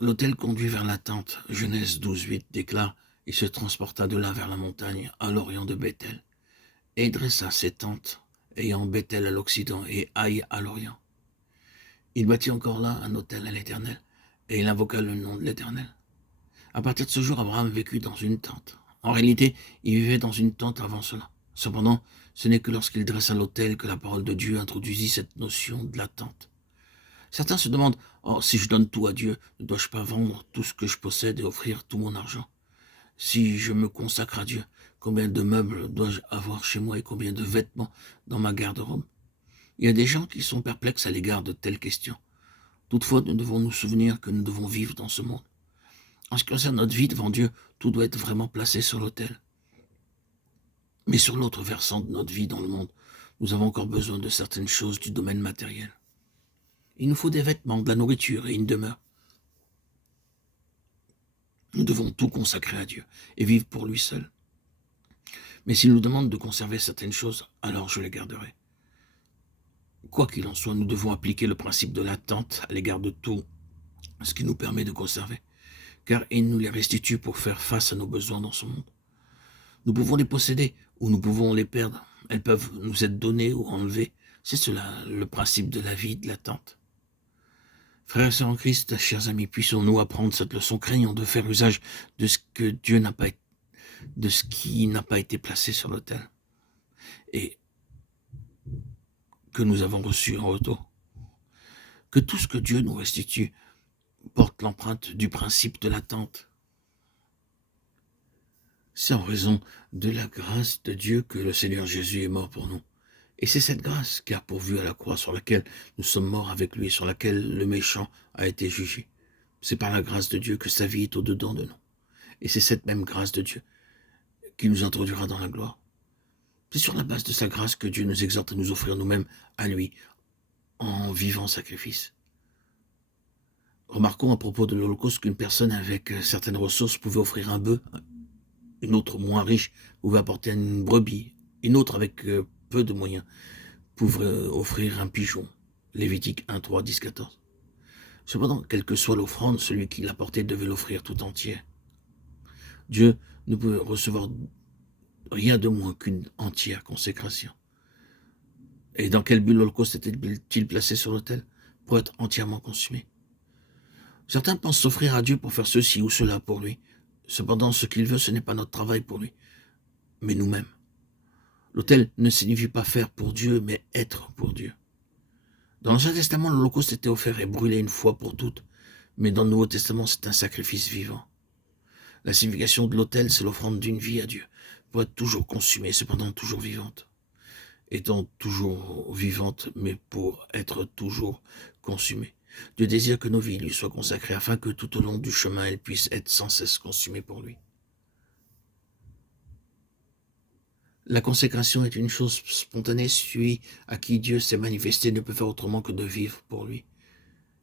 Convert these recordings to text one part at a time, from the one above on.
L'autel conduit vers la tente. Genèse 12:8 déclare: « Il se transporta de là vers la montagne, à l'orient de Bethel, et dressa ses tentes, ayant Bethel à l'occident et Haï à l'orient. Il bâtit encore là un autel à l'Éternel, et il invoqua le nom de l'Éternel. » À partir de ce jour, Abraham vécut dans une tente. En réalité, il vivait dans une tente avant cela. Cependant, ce n'est que lorsqu'il dressa l'autel que la parole de Dieu introduisit cette notion de la tente. Certains se demandent: « Oh, si je donne tout à Dieu, ne dois-je pas vendre tout ce que je possède et offrir tout mon argent? Si je me consacre à Dieu, combien de meubles dois-je avoir chez moi et combien de vêtements dans ma garde-robe ?» Il y a des gens qui sont perplexes à l'égard de telles questions. Toutefois, nous devons nous souvenir que nous devons vivre dans ce monde. En ce qui concerne notre vie devant Dieu, tout doit être vraiment placé sur l'autel. Mais sur l'autre versant de notre vie dans le monde, nous avons encore besoin de certaines choses du domaine matériel. Il nous faut des vêtements, de la nourriture et une demeure. Nous devons tout consacrer à Dieu et vivre pour lui seul. Mais s'il nous demande de conserver certaines choses, alors je les garderai. Quoi qu'il en soit, nous devons appliquer le principe de l'attente à l'égard de tout ce qui nous permet de conserver, car il nous les restitue pour faire face à nos besoins dans ce monde. Nous pouvons les posséder ou nous pouvons les perdre. Elles peuvent nous être données ou enlevées. C'est cela le principe de la vie, de l'attente. Frères et sœurs en Christ, chers amis, puissons-nous apprendre cette leçon, craignons de faire usage de ce que Dieu n'a pas, de ce qui n'a pas été placé sur l'autel et que nous avons reçu en retour. Que tout ce que Dieu nous restitue porte l'empreinte du principe de l'attente. C'est en raison de la grâce de Dieu que le Seigneur Jésus est mort pour nous. Et c'est cette grâce qui a pourvu à la croix sur laquelle nous sommes morts avec lui, sur laquelle le méchant a été jugé. C'est par la grâce de Dieu que sa vie est au-dedans de nous. Et c'est cette même grâce de Dieu qui nous introduira dans la gloire. C'est sur la base de sa grâce que Dieu nous exhorte à nous offrir nous-mêmes à lui en vivant sacrifice. Remarquons à propos de l'Holocauste qu'une personne avec certaines ressources pouvait offrir un bœuf, une autre moins riche pouvait apporter une brebis, une autre avec peu de moyens pouvait offrir un pigeon. Lévitique 1, 3, 10, 14. Cependant, quelle que soit l'offrande, celui qui l'apportait devait l'offrir tout entier. Dieu ne pouvait recevoir rien de moins qu'une entière consécration. Et dans quel but l'Holocauste était-il placé sur l'autel? Pour être entièrement consumé. Certains pensent s'offrir à Dieu pour faire ceci ou cela pour lui. Cependant, ce qu'il veut, ce n'est pas notre travail pour lui, mais nous-mêmes. L'autel ne signifie pas faire pour Dieu, mais être pour Dieu. Dans l'Ancien Testament, l'Holocauste était offert et brûlé une fois pour toutes, mais dans le Nouveau Testament, c'est un sacrifice vivant. La signification de l'autel, c'est l'offrande d'une vie à Dieu, pour être toujours consumée, cependant toujours vivante. Étant toujours vivante, mais pour être toujours consumée. Dieu désire que nos vies lui soient consacrées, afin que tout au long du chemin, elles puissent être sans cesse consumées pour lui. La consécration est une chose spontanée. Celui à qui Dieu s'est manifesté ne peut faire autrement que de vivre pour lui.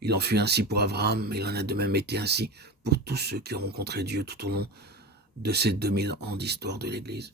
Il en fut ainsi pour Abraham, et il en a de même été ainsi pour tous ceux qui ont rencontré Dieu tout au long de ces 2000 ans d'histoire de l'Église.